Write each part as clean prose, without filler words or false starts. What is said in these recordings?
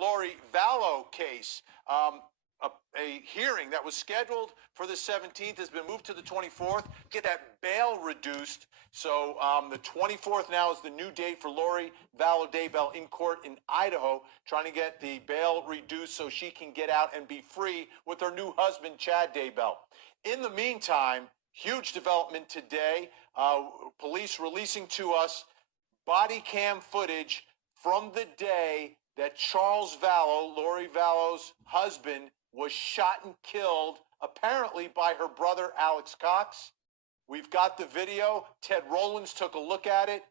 Lori Vallow case. A hearing that was scheduled for the 17th has been moved to the 24th. Get that bail reduced. So the 24th now is the new date for Lori Vallow Daybell in court in Idaho, trying to get the bail reduced so she can get out and be free with her new husband, Chad Daybell. In the meantime, huge development today. Police releasing to us body cam footage from the day that Charles Vallow, Lori Vallow's husband, was shot and killed, apparently by her brother, Alex Cox. We've got the video. Ted Rowlands took a look at it.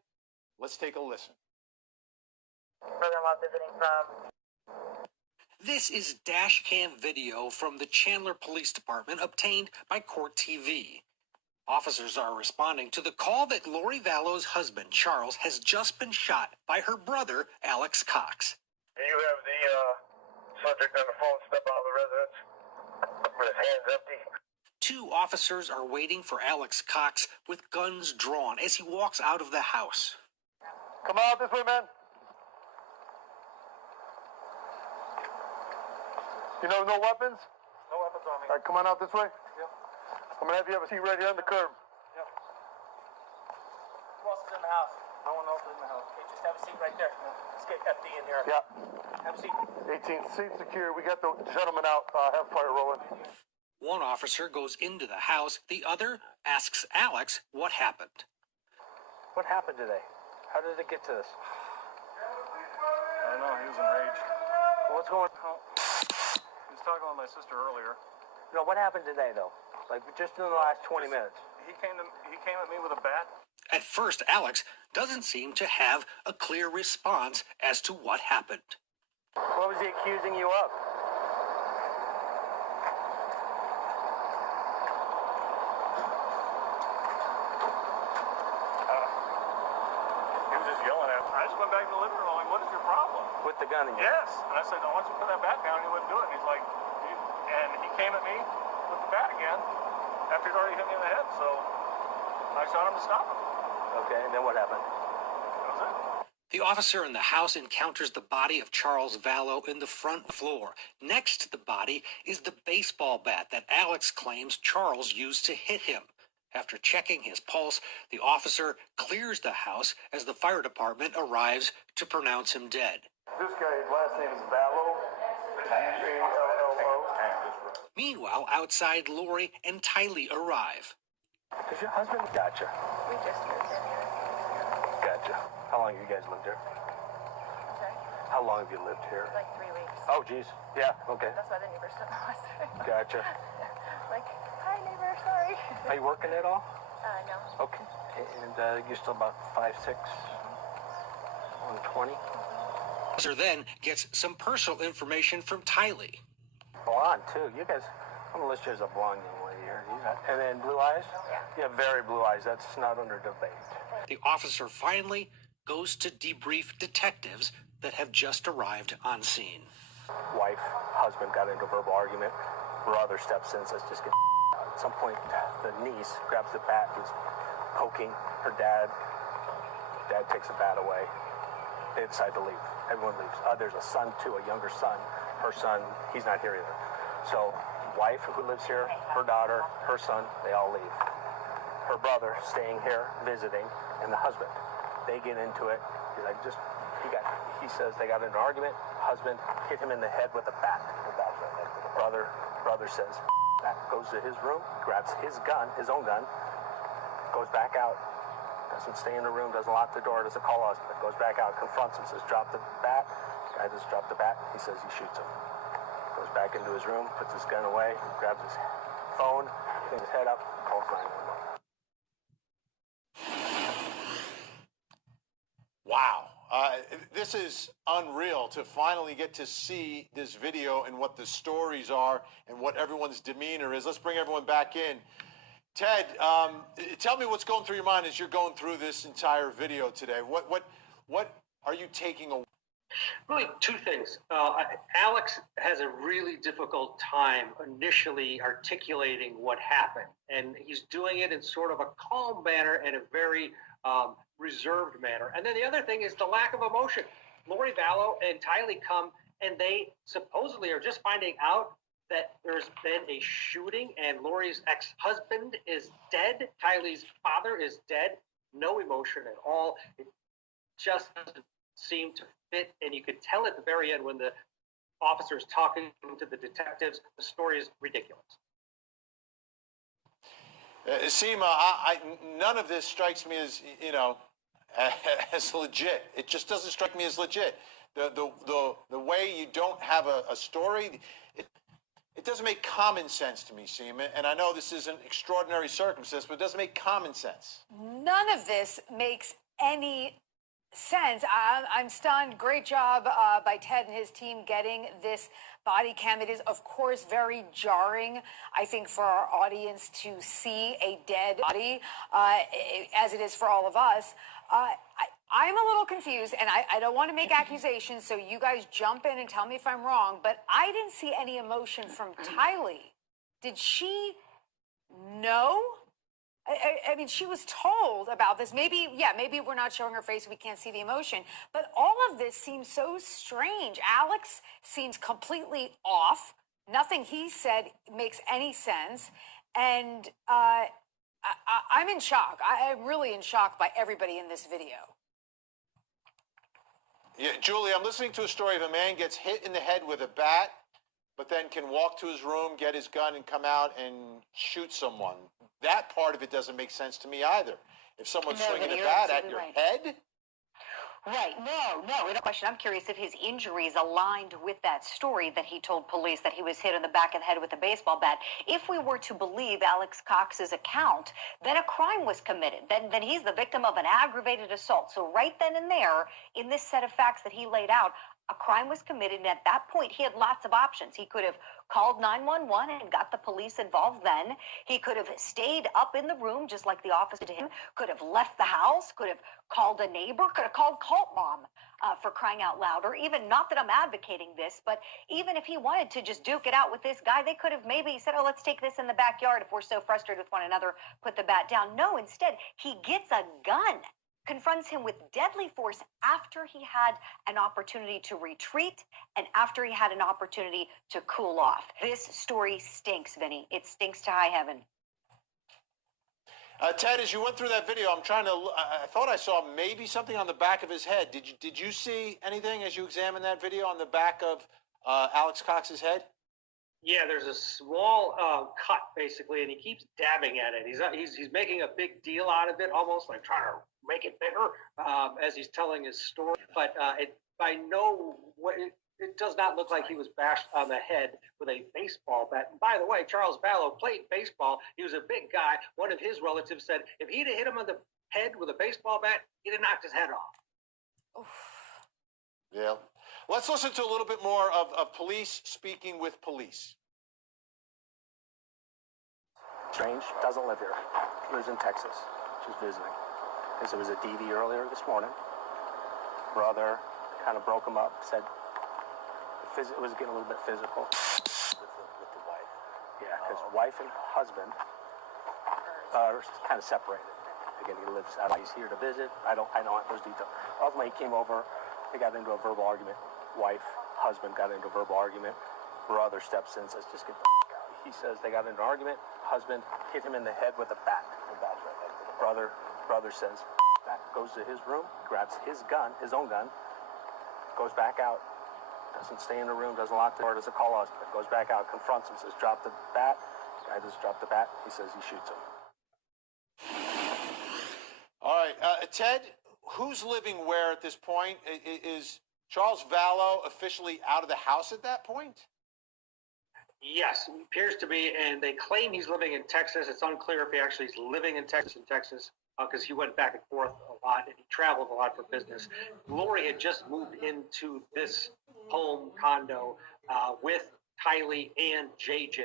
Let's take a listen. Brother-in-law visiting from... This is dashcam video from the Chandler Police Department obtained by Court TV. Officers are responding to the call that Lori Vallow's husband, Charles, has just been shot by her brother, Alex Cox. Do you have the subject on the phone step out of the residence with his hands empty? Two officers are waiting for Alex Cox with guns drawn as he walks out of the house. Come out this way, man. You know, no weapons? No weapons on me. All right, come on out this way. Yep. I'm going to have you have a seat right here on the curb. Yep. Who else is in the house? No one else is in the house. Okay, just have a seat right there. Let's get FD in here. Yeah. Have a seat. 18, seat secure. We got the gentleman out. Have fire rolling. One officer goes into the house. The other asks Alex what happened. What happened today? How did it get to this? I don't know. He was enraged. What's going on? He was talking with my sister earlier. No, what happened today, though? Like, just in the last 20 minutes. He came at me with a bat. At first, Alex doesn't seem to have a clear response as to what happened. What was he accusing you of? He was just yelling at me. I just went back to the living room. I'm like, what is your problem? With the gun again? Yes. And I said, I want you to put that bat down. He wouldn't do it. And he's like, and he came at me with the bat again after he'd already hit me in the head. So I shot him to stop him. Okay, and then what happened? That was it. The officer in the house encounters the body of Charles Vallow in the front floor. Next to the body is the baseball bat that Alex claims Charles used to hit him. After checking his pulse, the officer clears the house as the fire department arrives to pronounce him dead. This guy's last name is Vallow. Vallow. Meanwhile, outside, Lori and Tylee arrive. Does your husband? Gotcha. We just moved in here. Gotcha. How long have you guys lived here? Sorry? How long have you lived here? Like 3 weeks. Oh, geez. Yeah, okay. That's why the neighbors don't know us. Gotcha. Like, hi neighbor, sorry. Are you working at all? No. Okay. And you're still about 5'6", 120? Officer then gets some personal information from Tylee. Blonde, too. You guys, I'm going to list you as a blonde young lady here. And then blue eyes? Yeah. You have very blue eyes. That's not under debate. The officer finally goes to debrief detectives that have just arrived on scene. Wife, husband got into a verbal argument. Brother steps in and says, just get out. At some point, the niece grabs the bat and is poking her dad. Dad takes the bat away. They decide to leave. Everyone leaves. There's a son, too, a younger son. Her son, he's not here either. So, wife who lives here, her daughter, her son, they all leave. Her brother staying here, visiting, and the husband. They get into it. He's like, he says they got into an argument. Husband hit him in the head with a bat. Brother says, that goes to his room, grabs his gun, his own gun, goes back out, doesn't stay in the room, doesn't lock the door, doesn't call us, but goes back out, confronts him, says, drop the bat. Guy just dropped the bat. He says he shoots him. Goes back into his room, puts his gun away, grabs his phone, picks his head up, calls 911. Wow. This is unreal to finally get to see this video and what the stories are and what everyone's demeanor is. Let's bring everyone back in. Ted, tell me what's going through your mind as you're going through this entire video today. What are you taking away? Really, two things. Alex has a really difficult time initially articulating what happened, and he's doing it in sort of a calm manner and a very reserved manner. And then the other thing is the lack of emotion. Lori Vallow and Tylee come and they supposedly are just finding out that there's been a shooting and Lori's ex-husband is dead. Kylie's father is dead. No emotion at all. It just doesn't seem to fit. And you could tell at the very end when the officer is talking to the detectives, the story is ridiculous. Seema, none of this strikes me as, as legit. It just doesn't strike me as legit. The way you don't have a story, it doesn't make common sense to me, Seema. And I know this is an extraordinary circumstance, but it doesn't make common sense. None of this makes any sense. I'm stunned. Great job by Ted and his team getting this body cam. It is, of course, very jarring, I think, for our audience to see a dead body, as it is for all of us. I'm a little confused, and I don't want to make accusations, so you guys jump in and tell me if I'm wrong, but I didn't see any emotion from Tylee. Did she know? I mean, she was told about this. Maybe we're not showing her face. We can't see the emotion. But all of this seems so strange. Alex seems completely off. Nothing he said makes any sense. And I'm in shock. I'm really in shock by everybody in this video. Yeah, Julie, I'm listening to a story of a man gets hit in the head with a bat, but then can walk to his room, get his gun, and come out and shoot someone. That part of it doesn't make sense to me either. If someone's swinging a bat at your head? Right. No question. I'm curious if his injuries aligned with that story that he told police that he was hit in the back of the head with a baseball bat. If we were to believe Alex Cox's account, then a crime was committed. Then he's the victim of an aggravated assault. So right then and there, in this set of facts that he laid out, a crime was committed, and at that point, he had lots of options. He could have called 911 and got the police involved then. He could have stayed up in the room, just like the officer to him, could have left the house, could have called a neighbor, could have called Cult Mom, for crying out loud, or even, not that I'm advocating this, but even if he wanted to just duke it out with this guy, they could have maybe said, oh, let's take this in the backyard if we're so frustrated with one another, put the bat down. No, instead, he gets a gun, confronts him with deadly force after he had an opportunity to retreat and after he had an opportunity to cool off. This story stinks, Vinny. It stinks to high heaven. Ted, as you went through that video, I thought I saw maybe something on the back of his head. Did you see anything as you examined that video on the back of Alex Cox's head? Yeah, there's a small cut basically, and he keeps dabbing at it. He's making a big deal out of it, almost like trying to make it bigger as he's telling his story. But it by no way, it does not look like he was bashed on the head with a baseball bat. And by the way, Charles Vallow played baseball. He was a big guy. One of his relatives said if he'd have hit him on the head with a baseball bat, he'd have knocked his head off. Oof. Yeah. Let's listen to a little bit more of police speaking with police. Strange, doesn't live here. Lives in Texas. She's visiting. Because it was a DV earlier this morning. Brother kind of broke him up, said it was getting a little bit physical. With the wife. Yeah, because wife and husband are kind of separated. Again, he lives out. He's here to visit. I don't want those details. Ultimately, he came over. They got into a verbal argument. Wife, husband got into a verbal argument. Brother steps in, says, just get the out. He says they got into an argument. Husband hit him in the head with a bat. Brother says, that goes to his room, grabs his gun, his own gun, goes back out, doesn't stay in the room, doesn't lock the door, doesn't call us, but goes back out, confronts him, says, drop the bat. Guy just dropped the bat. He says he shoots him. All right, Ted, who's living where at this point? Is Charles Vallow officially out of the house at that point? Yes, it appears to be, and they claim he's living in Texas. It's unclear if he actually is living in Texas, because he went back and forth a lot, and he traveled a lot for business. Lori had just moved into this home condo with Tylee and JJ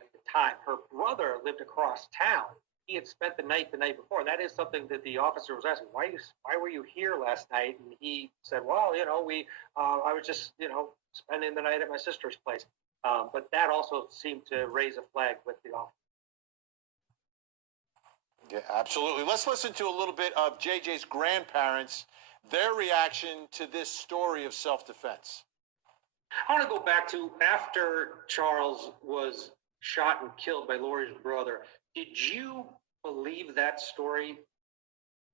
at the time. Her brother lived across town. He had spent the night before. That is something that the officer was asking. Why were you here last night? And he said, well, I was just, spending the night at my sister's place. But that also seemed to raise a flag with the officer. Yeah, absolutely. Let's listen to a little bit of JJ's grandparents, their reaction to this story of self-defense. I want to go back to after Charles was shot and killed by Lori's brother. Did you believe that story?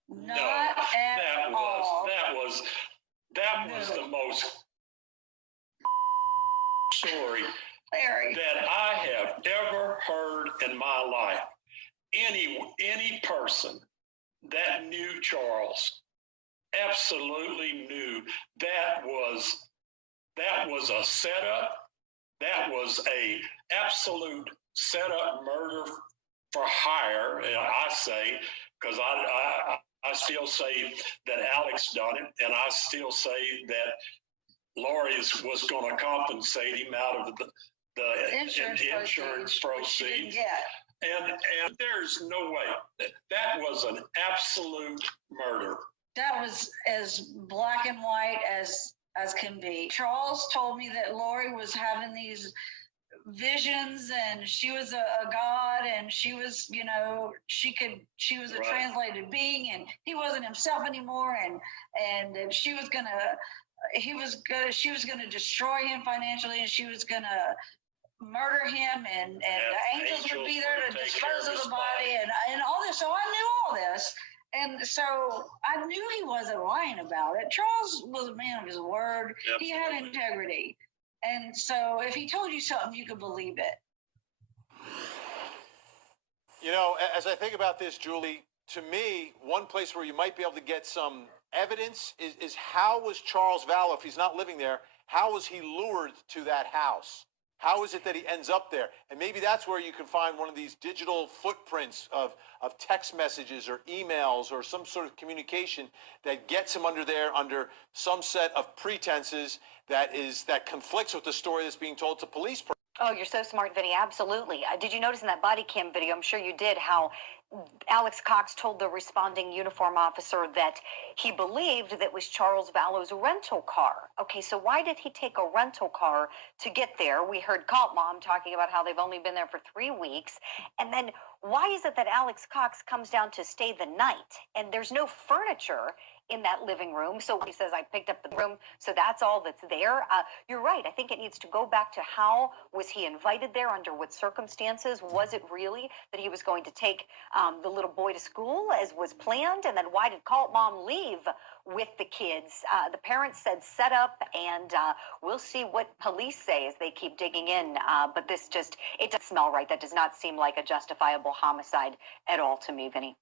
Not at all. That was the most story Larry. that I have ever heard in my life. Any person that knew Charles absolutely knew that was a setup. That was a absolute setup murder for hire. I say, because I still say that Alex done it, and I still say that Lori's was going to compensate him out of the insurance proceeds. And there's no way that was an absolute murder. That was as black and white as can be. Charles told me that Lori was having these visions and she was a god and she was, you know, she was a translated being and he wasn't himself anymore and she was gonna destroy him financially and she was gonna murder him and the angels would be there to dispose of the body and all this. So I knew all this. And so I knew he wasn't lying about it. Charles was a man of his word. Absolutely. He had integrity. And so if he told you something, you could believe it. You know, as I think about this, Julie, to me, one place where you might be able to get some evidence is how was Charles Vallow, if he's not living there, how was he lured to that house? How is it that he ends up there? And maybe that's where you can find one of these digital footprints of text messages or emails or some sort of communication that gets him under there under some set of pretenses that conflicts with the story that's being told to police. Oh, you're so smart, Vinny. Absolutely. Did you notice in that body cam video, I'm sure you did, how Alex Cox told the responding uniform officer that he believed that was Charles Vallow's rental car. Okay, so why did he take a rental car to get there? We heard Cult Mom talking about how they've only been there for 3 weeks. And then why is it that Alex Cox comes down to stay the night and there's no furniture in that living room? So he says, I picked up the room, so that's all that's there. You're right. I think it needs to go back to how was he invited there, under what circumstances? Was it really that he was going to take the little boy to school as was planned? And then why did Cult Mom leave with the kids? The parents said set up, and we'll see what police say as they keep digging in. But it doesn't smell right. That does not seem like a justifiable homicide at all to me, Vinny.